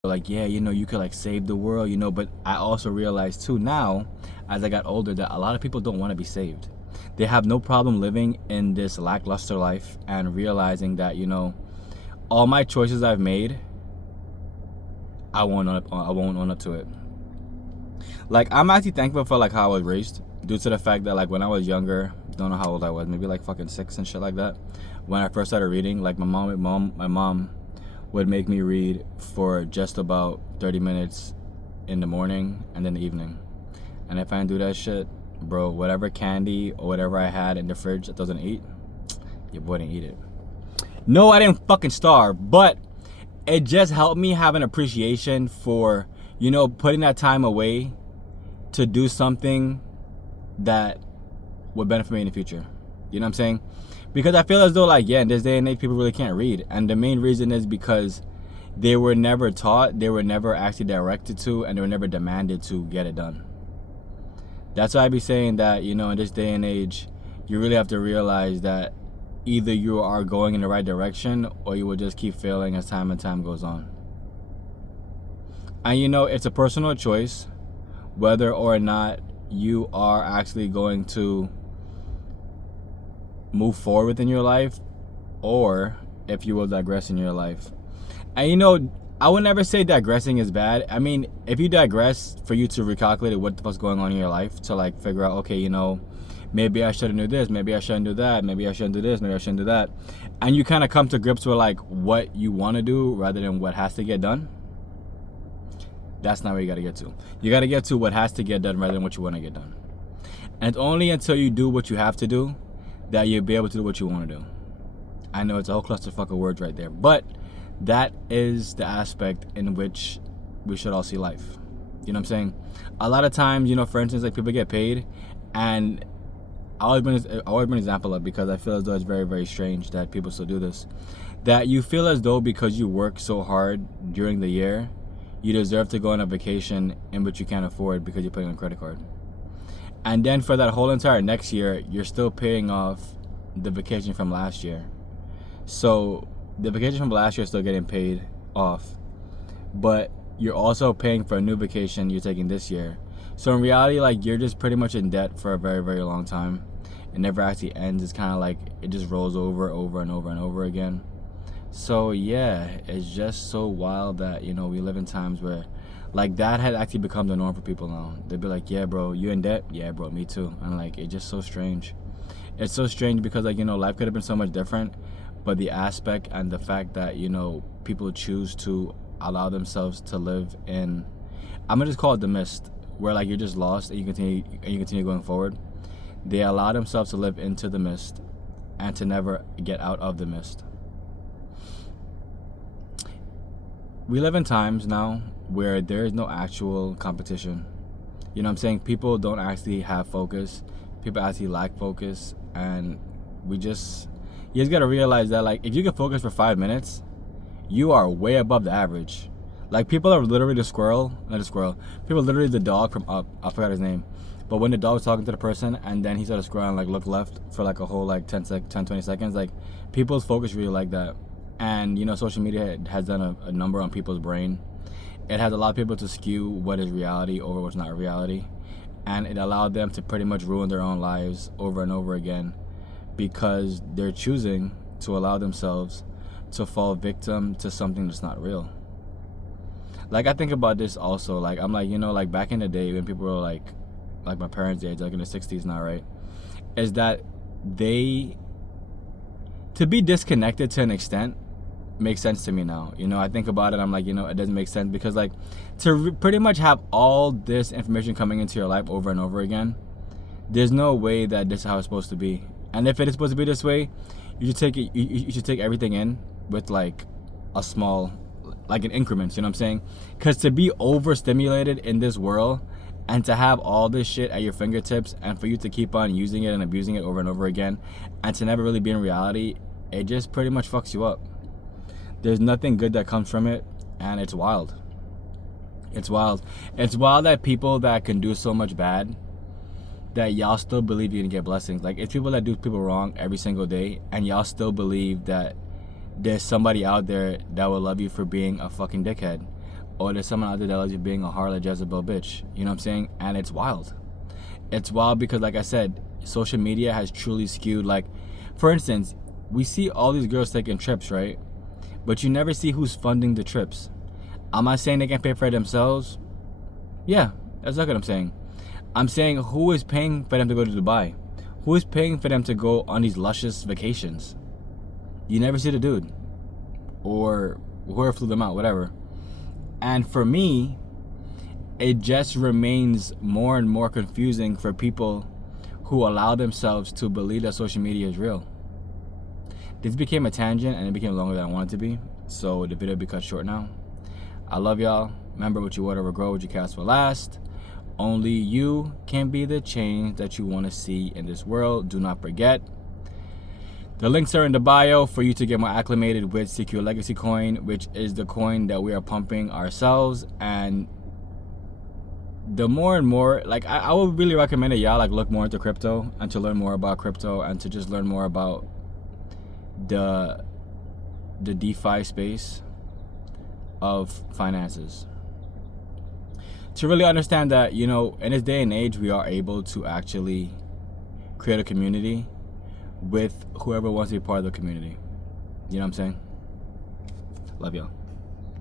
like, yeah, you know, you could like save the world, you know. But I also realized too now, as I got older, that a lot of people don't want to be saved. They have no problem living in this lackluster life and realizing that, you know, all my choices I've made, I won't own up to it. Like, I'm actually thankful for like how I was raised, due to the fact that like when I was younger, don't know how old I was, maybe like fucking 6 and shit like that. When I first started reading, like my mom would make me read for just about 30 minutes in the morning and then the evening. And if I didn't do that shit, bro, whatever candy or whatever I had in the fridge that doesn't eat, your boy didn't eat it. No, I didn't fucking starve, but it just helped me have an appreciation for, you know, putting that time away to do something that would benefit me in the future. You know what I'm saying? Because I feel as though, like, yeah, in this day and age, people really can't read. And the main reason is because they were never taught, they were never actually directed to, and they were never demanded to get it done. That's why I be saying that, you know, in this day and age, you really have to realize that either you are going in the right direction or you will just keep failing as time and time goes on. And, you know, it's a personal choice whether or not you are actually going to move forward within your life, or if you will digress in your life. And, you know, I would never say digressing is bad. I mean, if you digress for you to recalculate what the fuck's going on in your life, to like figure out, okay, you know, maybe I shouldn't do this, maybe I shouldn't do that, maybe I shouldn't do this, maybe I shouldn't do that, and you kind of come to grips with like what you want to do rather than what has to get done. That's not where you got to get to. You got to get to what has to get done rather than what you want to get done. And it's only until you do what you have to do that you'll be able to do what you want to do. I know it's a whole clusterfuck of words right there, but that is the aspect in which we should all see life. You know what I'm saying? A lot of times, you know, for instance, like people get paid, and I always bring an example up because I feel as though it's very, very strange that people still do this. That you feel as though because you work so hard during the year, you deserve to go on a vacation in which you can't afford because you're putting on a credit card. And then for that whole entire next year, you're still paying off the vacation from last year. So the vacation from last year is still getting paid off, but you're also paying for a new vacation you're taking this year. So in reality, like, you're just pretty much in debt for a very, very long time. It never actually ends. It's kind of like it just rolls over and over again. So yeah, it's just so wild that, you know, we live in times where like that had actually become the norm for people now. They'd be like, yeah, bro, you in debt? Yeah, bro, me too. And like, it's just so strange. It's so strange because, like, you know, life could have been so much different, but the aspect and the fact that, you know, people choose to allow themselves to live in, I'm gonna just call it the mist, where like you're just lost and you continue going forward. They allow themselves to live into the mist and to never get out of the mist. We live in times now where there is no actual competition. You know what I'm saying? People don't actually have focus. People actually lack focus, and you just gotta realize that, like, if you can focus for 5 minutes, you are way above the average. Like, people are literally people are literally the dog from Up. I forgot his name. But when the dog was talking to the person and then he started scrolling, like, look left for like a whole like 20 seconds, like, people's focus really like that. And, you know, social media has done a number on people's brain. It has allowed people to skew what is reality over what's not reality. And it allowed them to pretty much ruin their own lives over and over again because they're choosing to allow themselves to fall victim to something that's not real. Like, I think about this also. Like, I'm like, you know, like back in the day when people were like my parents' age, like in the 60s now, right? Is that to be disconnected to an extent makes sense to me now. You know, I think about it, I'm like, you know, it doesn't make sense because, like, to pretty much have all this information coming into your life over and over again, there's no way that this is how it's supposed to be. And if it is supposed to be this way, you should take everything in with like a small, like, an increments, you know what I'm saying? Because to be overstimulated in this world and to have all this shit at your fingertips and for you to keep on using it and abusing it over and over again and to never really be in reality, it just pretty much fucks you up. There's nothing good that comes from it, and it's wild. It's wild. It's wild that people that can do so much bad, that y'all still believe you can get blessings. Like, it's people that do people wrong every single day, and y'all still believe that there's somebody out there that will love you for being a fucking dickhead, or there's someone out there that loves you being a harlot Jezebel bitch. You know what I'm saying? And it's wild. It's wild because, like I said, social media has truly skewed. Like, for instance, we see all these girls taking trips, right? But you never see who's funding the trips. Am I saying they can pay for it themselves? Yeah, that's not what I'm saying. I'm saying who is paying for them to go to Dubai? Who is paying for them to go on these luscious vacations? You never see the dude. Or whoever flew them out, whatever. And for me, it just remains more and more confusing for people who allow themselves to believe that social media is real. This became a tangent and it became longer than I wanted to be, so the video will be cut short now. I love y'all. Remember, what you whatever grow, what you cast will last. Only you can be the change that you want to see in this world. Do not forget, the links are in the bio for you to get more acclimated with CQ Legacy Coin, which is the coin that we are pumping ourselves. And the more and more, like, I would really recommend that y'all like look more into crypto and to learn more about crypto and to just learn more about the DeFi space of finances, to really understand that, you know, in this day and age, we are able to actually create a community with whoever wants to be part of the community. You know what I'm saying? Love y'all.